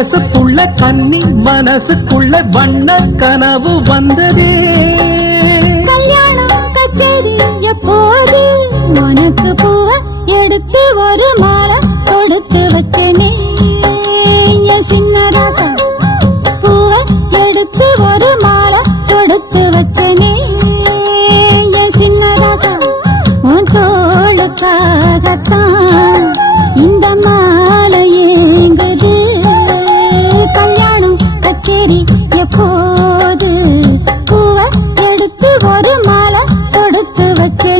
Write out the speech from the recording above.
வயசுக்குள்ள கன்னி மனசுக்குள்ள வண்ண கனவு வந்ததே. கல்யாணம் கச்சேரி எப்போது உனக்கு பூவ எடுத்து ஒரு மாலை